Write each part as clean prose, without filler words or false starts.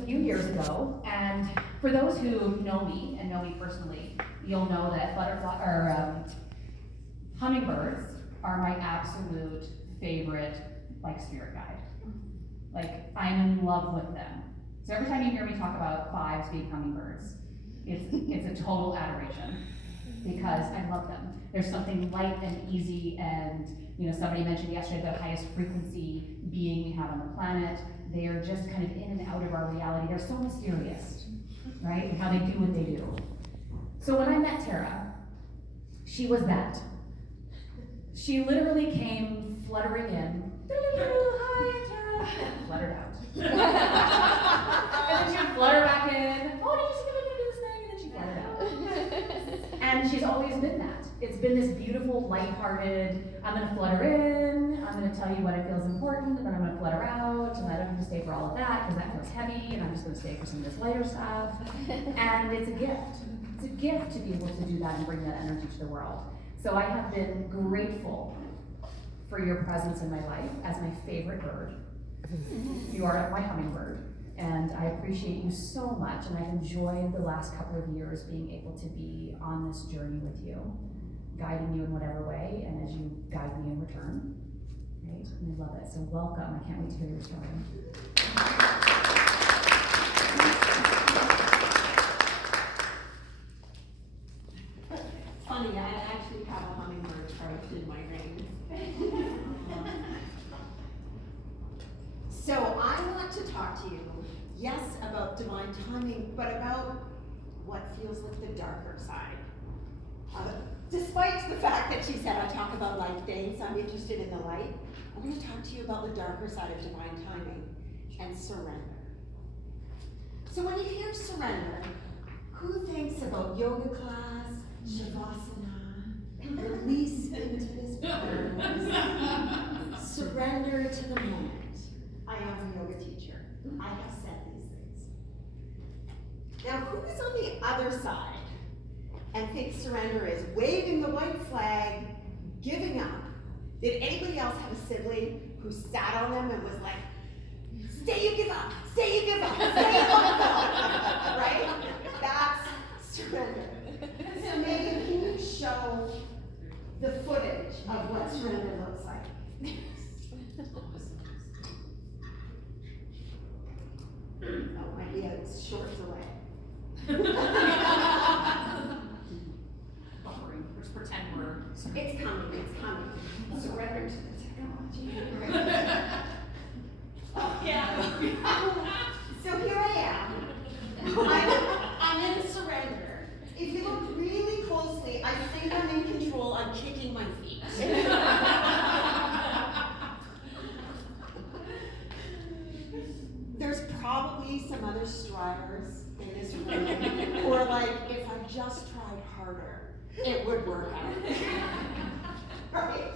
a few years ago, and for those who know me and know me personally, you'll know that hummingbirds are my absolute favorite, like, spirit guide. Like, I'm in love with them. So every time you hear me talk about fives being hummingbirds, it's a total adoration, because I love them. There's something light and easy, and somebody mentioned yesterday the highest frequency being we have on the planet. They are just kind of in and out of our reality. They're so mysterious, right? And how they do what they do. So when I met Tara, she was that. She literally came fluttering in. Hi, Tara. Fluttered out. And then she would flutter back in. Oh, did you see me do this thing? And then she fluttered out. And she's always been that. It's been this beautiful, lighthearted, I'm gonna flutter in, I'm gonna tell you what I feel is important, and then I'm gonna flutter out, and I don't need to stay for all of that, because that feels heavy, and I'm just gonna stay for some of this lighter stuff. And it's a gift. It's a gift to be able to do that and bring that energy to the world. So I have been grateful for your presence in my life as my favorite bird. You are my hummingbird, and I appreciate you so much, and I've enjoyed the last couple of years being able to be on this journey with you, guiding you in whatever way, and as you guide me in return, right? And I love it, so welcome. I can't wait to hear your story. Funny, I actually have a hummingbird charged in my brain. So I want to talk to you, yes, about divine timing, but about what feels like the darker side. Despite the fact that she said I talk about light things, I'm interested in the light. I'm going to talk to you about the darker side of divine timing and surrender. So when you hear surrender, who thinks about yoga class, shavasana, release into this pose, surrender to the moment? I am a yoga teacher. I have said these things. Now, who is on the other side and thinks surrender is waving the white flag, giving up? Did anybody else have a sibling who sat on them and was like, stay, you give up, stay, you give up, stay, you give up, right? That's surrender. So Megan, can you show the footage of what surrender looks like? Oh, my idea is shorts away. Buffering. Let's pretend we're. It's coming, it's coming. Surrender to the technology. Oh, yeah. So here I am. I'm in surrender. If you look really closely, I think I'm in control. I'm kicking my feet. There's probably some other striders in this room who are like, if I just tried harder, it would work out. Right?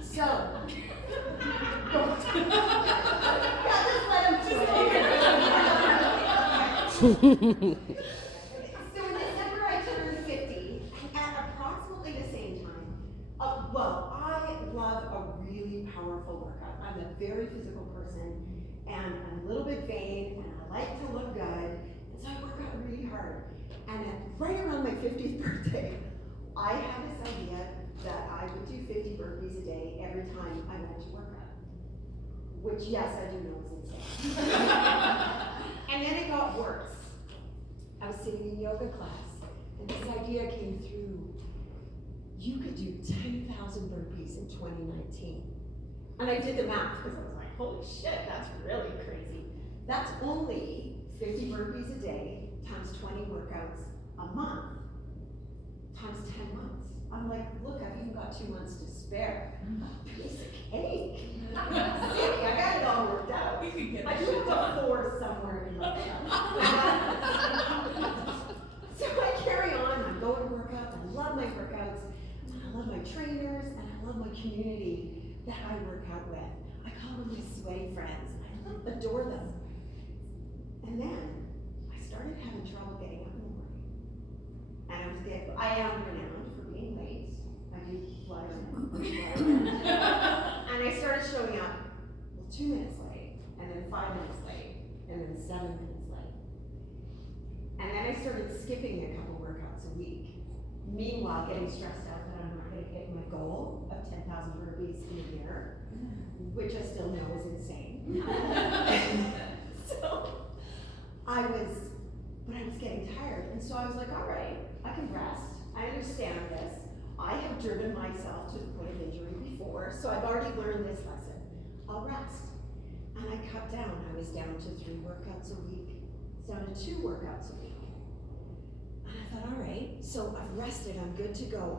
So, just let him do it. So in December I turned 50, at approximately the same time. I love a really powerful workout. I'm a very physical person, and I'm a little bit vain, and I like to look good, and so I work out really hard. And right around my 50th birthday, I had this idea that I would do 50 burpees a day every time I went to work out. Which, yes, I do know is insane. And then it got worse. I was sitting in yoga class, and this idea came through. You could do 10,000 burpees in 2019. And I did the math, because I was like, holy shit, that's really crazy. That's only 50 burpees a day, times 20 workouts a month, times 10 months. I'm like, look, I've even got 2 months to spare. Piece of cake. I got it all worked out. I do have a 4 somewhere in my So I carry on, I go to workouts, I love my workouts, I love my trainers, and I love my community that I work out with. I call them my sweaty friends, and I adore them. And then I started having trouble getting up in the morning. And I am renowned for being late. I do flutter. And I started showing up 2 minutes late, and then 5 minutes late, and 7 minutes late. And then I started skipping a couple workouts a week. Meanwhile, getting stressed out that I'm not gonna hit my goal of 10,000 burpees in a year, which I still know is insane. So, I was getting tired, and so I was like, all right, I can rest. I understand this. I have driven myself to the point of injury before, so I've already learned this lesson. I'll rest. And I cut down. I was down to 3 workouts a week. It's down to 2 workouts a week. And I thought, all right, so I've rested, I'm good to go.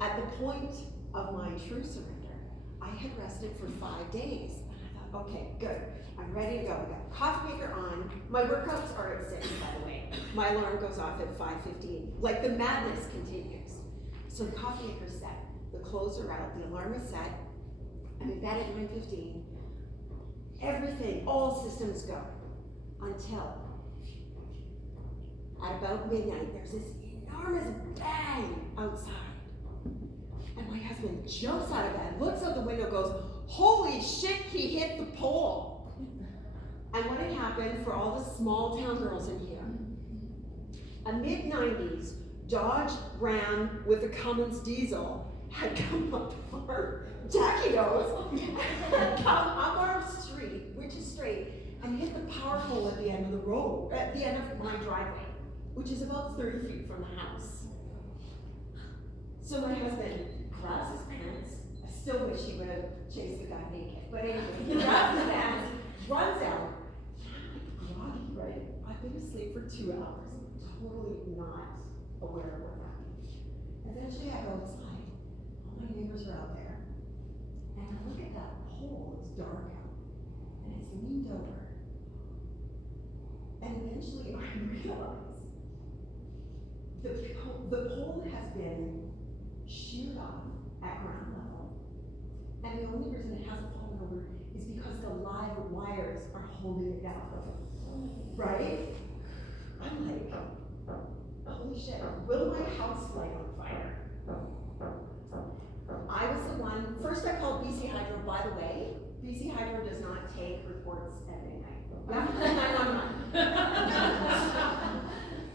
At the point of my true surrender, I had rested for 5 days. And I thought, okay, good, I'm ready to go. I got the coffee maker on. My workouts are at 6, by the way. My alarm goes off at 5:15. Like, the madness continues. So the coffee maker's set, the clothes are out, the alarm is set. I'm in bed at 9:15. Everything, all systems go, until at about midnight, there's this enormous bang outside. And my husband jumps out of bed, looks out the window, goes, holy shit, he hit the pole. And what had happened for all the small town girls in here, a mid-90s Dodge Ram with a Cummins diesel had come up our Jackie knows, had come up our street, which is straight, and hit the power pole at the end of the road, at the end of my driveway, which is about 30 feet from the house. So my husband grabs his pants. I still wish he would have chased the guy naked, but anyway, he grabs his pants, runs out. Groggy, right? I've been asleep for 2 hours, totally not aware of what happened. Eventually I go outside. All my neighbors are out there. And I look at that pole, it's dark out, and it's leaned over. And eventually I realize the pole has been sheared off at ground level. And the only reason it hasn't fallen over is because the live wires are holding it down. Right? I'm like, holy shit, will my house light on fire? I was the one, first I called BC Hydro, by the way, BC Hydro does not take reports at midnight. You have to call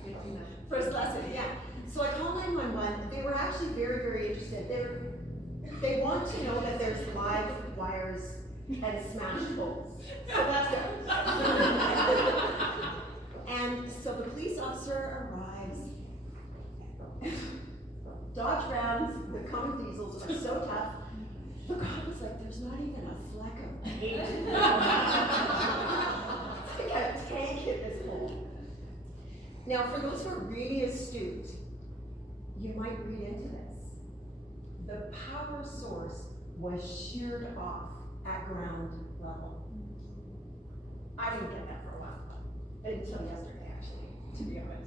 911. First lesson, yeah. So I called 911, they were actually very, very interested. They want to know that there's live wires and smashed poles. So that's good. And so the police officer arrives. Dodge Rams with Cummins diesels are so tough. The cop was like, there's not even a fleck of paint. It's like a tank hit this hole. Now, for those who are really astute, you might read into this. The power source was sheared off at ground level. I didn't get that for a while, until yesterday, actually, to be honest.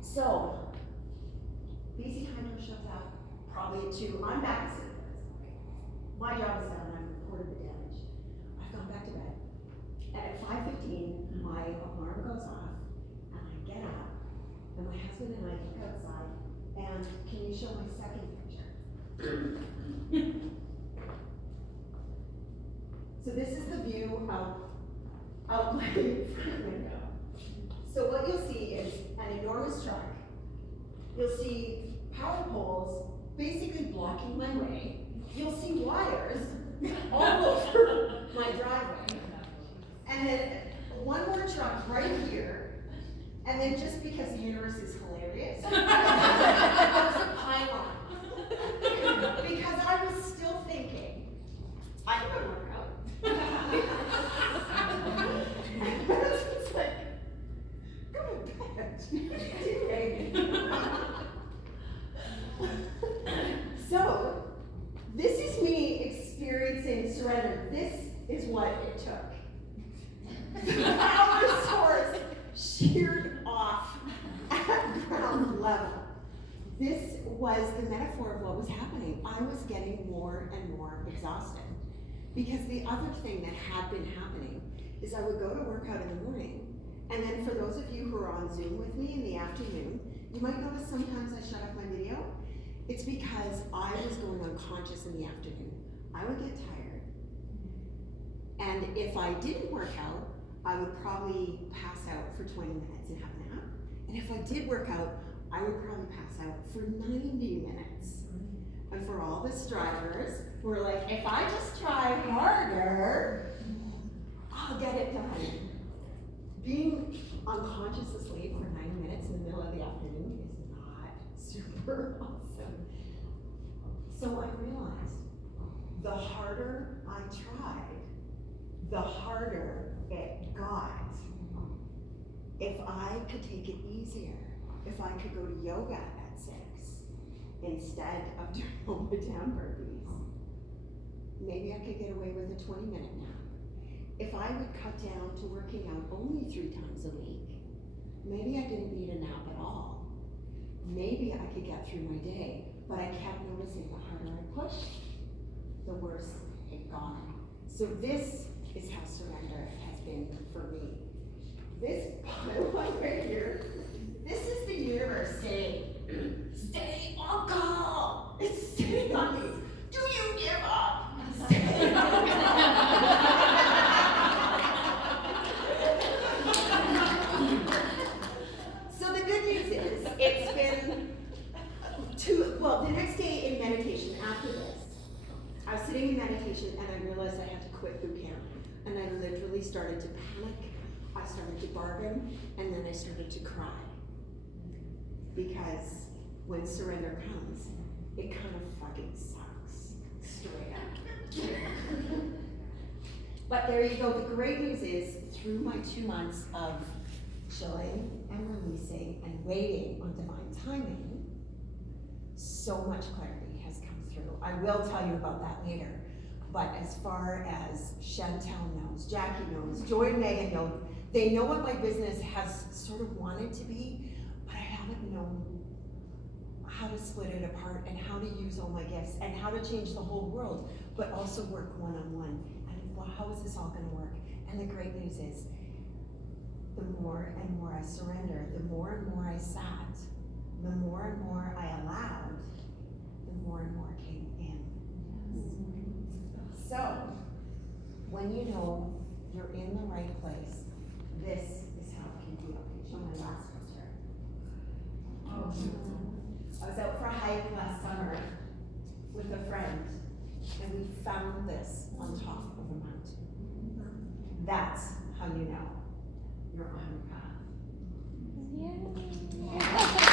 So, BC Hydro shuts out probably at 2. I'm back at 6. My job is done. I've reported the damage. I've gone back to bed. And at 5:15, my alarm goes off, and I get up, and my husband and I look outside, and can you show my second picture? So this is the view out my front window. So what you'll see is an enormous truck. You'll see power poles basically blocking my way. You'll see wires all over my driveway. And then one more truck right here. And then just because the universe is hilarious, there's a pylon. Because I was still thinking, I can work out. It's like, go to bed. So, this is me experiencing surrender. This is what it took. The power source sheared off at ground level. This was the metaphor of what was happening. I was getting more and more exhausted. Because the other thing that had been happening is I would go to work out in the morning, and then for those of you who are on Zoom with me in the afternoon, you might notice sometimes I shut off my video. It's because I was going unconscious in the afternoon. I would get tired, And if I didn't work out, I would probably pass out for 20 minutes and have a nap. And if I did work out, I would probably pass out for 90 minutes. And for all the strivers who are like, if I just try harder, I'll get it done. Being unconscious asleep for 90 minutes in the middle of the afternoon is not super awesome. So I realized the harder I tried, the harder it got. If I could take it easier, if I could go to yoga at 6 instead of doing all my down burpees, maybe I could get away with a 20-minute nap. If I would cut down to working out only 3 times a week, maybe I didn't need a nap at all. Maybe I could get through my day, but I kept noticing the harder I pushed, the worse it got. So this is how surrender has been for me. This bottom one right here, this is the universe saying, stay on call. It's sitting on me. Do you give up? Stay on call. So the good news is, it's been the next day in meditation after this, I was sitting in meditation and I realized I had to quit boot camp. And I literally started to panic. I started to bargain, and then I started to cry. Because when surrender comes, it kind of fucking sucks. Straight up. But there you go. The great news is, through my 2 months of chilling and releasing and waiting on divine timing, so much clarity has come through. I will tell you about that later. But as far as Chantel knows, Jackie knows, Joy and Megan know, they know what my business has sort of wanted to be, but I haven't known how to split it apart and how to use all my gifts and how to change the whole world, but also work one-on-one. And well, how is this all gonna work? And the great news is, the more and more I surrender, the more and more I sat, the more and more I allowed, the more and more came in. So, when you know you're in the right place, this is how it can feel. Can you show my last picture? I was out for a hike last summer with a friend, and we found this on top of a mountain. That's how you know you're on your path. Yeah.